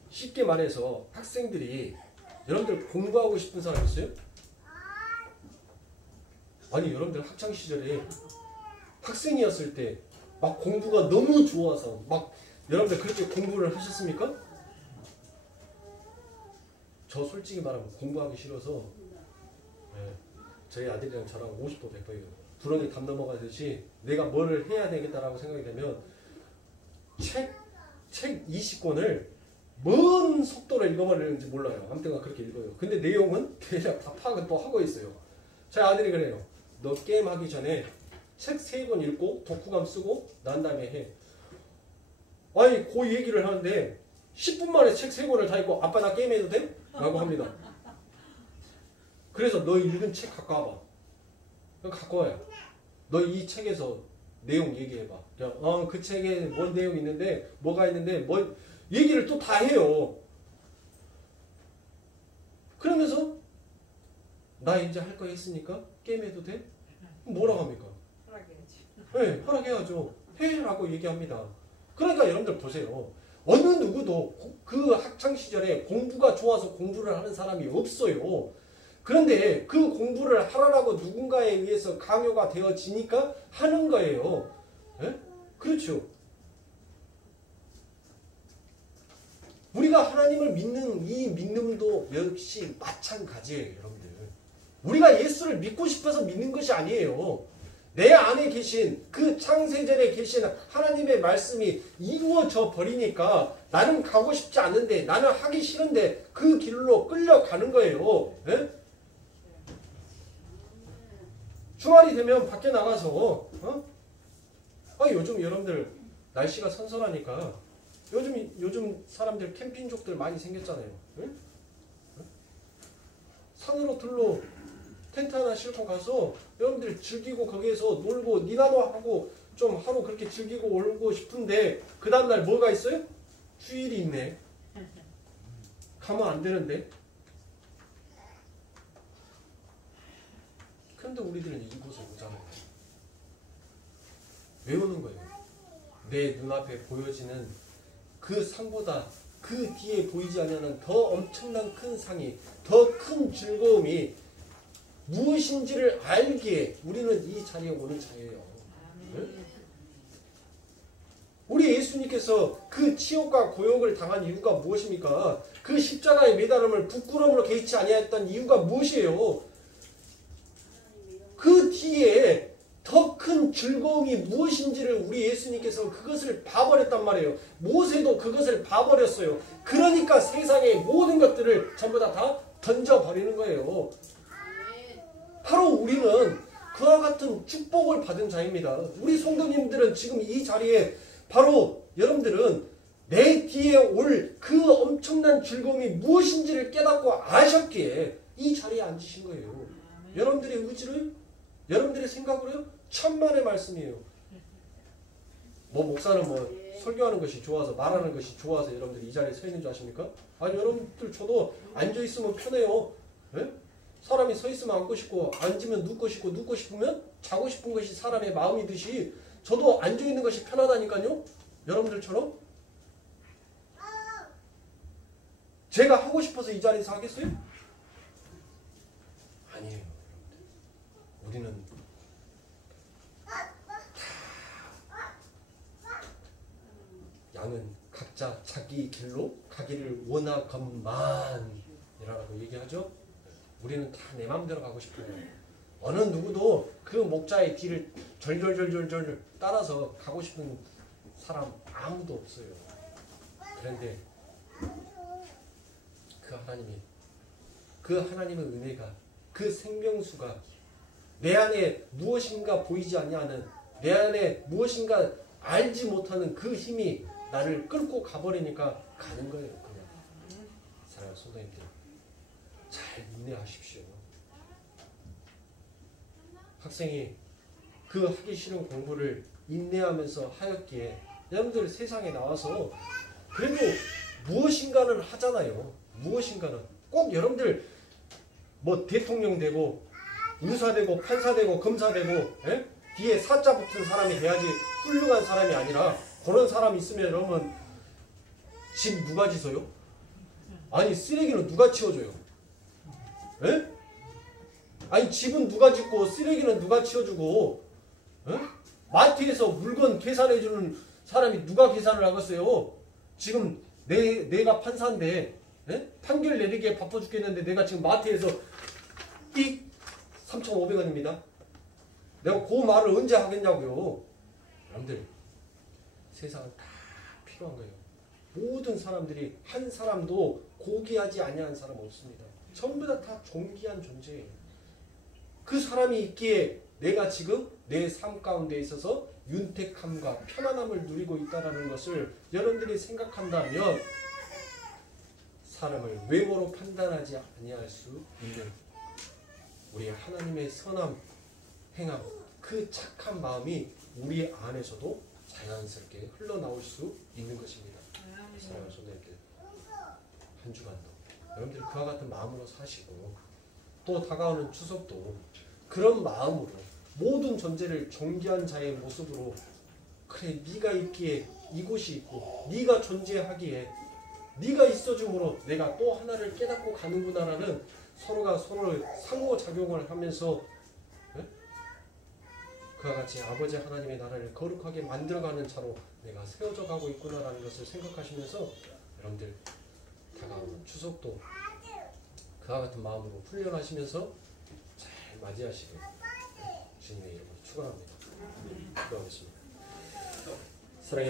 쉽게 말해서 학생들이 여러분들 공부하고 싶은 사람 있어요? 아니 여러분들 학창시절에 학생이었을 때 막 공부가 너무 좋아서 막 여러분들 그렇게 공부를 하셨습니까? 저 솔직히 말하면 공부하기 싫어서 네, 저희 아들이랑 저랑 50도 100도예요. 두렁이 담 넘어가듯이 내가 뭐를 해야 되겠다라고 생각이 되면 책 20권을 뭔 속도로 읽어버리는지 몰라요. 아무튼 그렇게 읽어요. 근데 내용은 대략 다 파악은 또 하고 있어요. 저희 아들이 그래요. 너 게임하기 전에 책 3권 읽고 독후감 쓰고 난 다음에 해. 아니 그 얘기를 하는데 10분 만에 책 3권을 다 읽고 아빠 나 게임해도 돼? 라고 합니다. 그래서 너 읽은 책 갖고 와봐. 갖고 와요. 너 이 책에서 내용 얘기해봐. 그 책에 뭔 내용 있는데 뭐가 있는데 뭐 얘기를 또 다 해요. 그러면서 나 이제 할 거 했으니까 게임해도 돼? 뭐라고 합니까? 허락해야지. 네, 허락해야죠. 해라고 얘기합니다. 그러니까 여러분들 보세요. 어느 누구도 그 학창시절에 공부가 좋아서 공부를 하는 사람이 없어요. 그런데 그 공부를 하라고 누군가에 의해서 강요가 되어지니까 하는 거예요. 네? 그렇죠. 우리가 하나님을 믿는 이 믿음도 역시 마찬가지예요, 여러분들. 우리가 예수를 믿고 싶어서 믿는 것이 아니에요. 내 안에 계신 그 창세전에 계신 하나님의 말씀이 이루어져 버리니까 나는 가고 싶지 않은데 나는 하기 싫은데 그 길로 끌려가는 거예요. 네? 주말이 되면 밖에 나가서 요즘 여러분들 날씨가 선선하니까 요즘 사람들 캠핑족들 많이 생겼잖아요. 네? 산으로 들러 텐트 하나 싣고 가서 여러분들 즐기고 거기에서 놀고 니나노 하고 좀 하루 그렇게 즐기고 오고 싶은데 그 다음날 뭐가 있어요? 휴일이 있네. 가면 안 되는데. 그런데 우리들은 이곳에 오잖아요. 왜 오는 거예요? 내 눈앞에 보여지는 그 상보다 그 뒤에 보이지 않는 더 엄청난 큰 상이, 더 큰 즐거움이 무엇인지를 알기에 우리는 이 자리에 오는 자예요. 네? 우리 예수님께서 그 치욕과 고욕을 당한 이유가 무엇입니까? 그 십자가의 매달음을 부끄러움으로 개의치 아니했던 이유가 무엇이에요? 그 뒤에 더 큰 즐거움이 무엇인지를 우리 예수님께서 그것을 봐버렸단 말이에요. 모세도 그것을 봐버렸어요. 그러니까 세상의 모든 것들을 전부 다 던져버리는 거예요. 바로 우리는 그와 같은 축복을 받은 자입니다. 우리 성도님들은 지금 이 자리에 바로 여러분들은 내 뒤에 올 그 엄청난 즐거움이 무엇인지를 깨닫고 아셨기에 이 자리에 앉으신 거예요. 여러분들의 의지를, 여러분들의 생각으로요? 천만의 말씀이에요. 뭐 목사는 뭐 설교하는 것이 좋아서 말하는 것이 좋아서 여러분들이 이 자리에 서 있는 줄 아십니까? 아니 여러분들 저도 앉아있으면 편해요. 네? 사람이 서 있으면 앉고 싶고 앉으면 눕고 싶고 눕고 싶으면 자고 싶은 것이 사람의 마음이듯이 저도 앉아있는 것이 편하다니까요. 여러분들처럼. 제가 하고 싶어서 이 자리에서 하겠어요? 아니에요. 우리는 양은 각자 자기 길로 가기를 원하건만이라고 얘기하죠. 우리는 다 내 마음대로 가고 싶어요. 어느 누구도 그 목자의 뒤를 절절절절절 따라서 가고 싶은 사람 아무도 없어요. 그런데 그 하나님의 은혜가, 그 생명수가 내 안에 무엇인가 보이지 아니하는, 내 안에 무엇인가 알지 못하는 그 힘이 나를 끌고 가버리니까 가는 거예요. 그냥. 사랑하는 성도님들, 잘 인내하십시오. 학생이 그 하기 싫은 공부를 인내하면서 하였기에 여러분들 세상에 나와서 그래도 무엇인가는 하잖아요. 무엇인가는. 꼭 여러분들 뭐 대통령 되고 의사 되고 판사 되고 검사 되고 뒤에 사자 붙은 사람이 돼야지 훌륭한 사람이 아니라 그런 사람이 있으면 여러분 집 누가 지서요? 아니 쓰레기는 누가 치워줘요? 에? 아니 집은 누가 짓고 쓰레기는 누가 치워주고 마트에서 물건 계산해주는 사람이 누가 계산을 하겠어요? 지금 내가 판사인데 판결 내리기에 바빠 죽겠는데 내가 지금 마트에서 삑 3,500원입니다. 내가 그 말을 언제 하겠냐고요. 여러분들 세상은 다 필요한 거예요. 모든 사람들이 한 사람도 고귀하지 아니한 사람 없습니다. 전부 다 존귀한 존재예요. 그 사람이 있기에 내가 지금 내 삶 가운데 있어서 윤택함과 편안함을 누리고 있다는 것을 여러분들이 생각한다면 사람을 외모로 판단하지 아니할 수 있는 우리 하나님의 선함, 행함, 그 착한 마음이 우리 안에서도 자연스럽게 흘러나올 수 있는 것입니다. 사랑하는 성도님들, 한 주간도 여러분들이 그와 같은 마음으로 사시고 또 다가오는 추석도 그런 마음으로 모든 존재를 존귀한 자의 모습으로 그래 네가 있기에 이곳이 있고 네가 존재하기에 네가 있어줌으로 내가 또 하나를 깨닫고 가는구나라는 서로가 서로를 상호작용을 하면서 그와 같이 아버지 하나님의 나라를 거룩하게 만들어가는 자로 내가 세워져 가고 있구나라는 것을 생각하시면서 여러분들 다가오는 추석도 그와 같은 마음으로 훈련하시면서 잘 맞이하시길 주님의 이름으로 축원합니다. 기도하겠습니다. 사랑해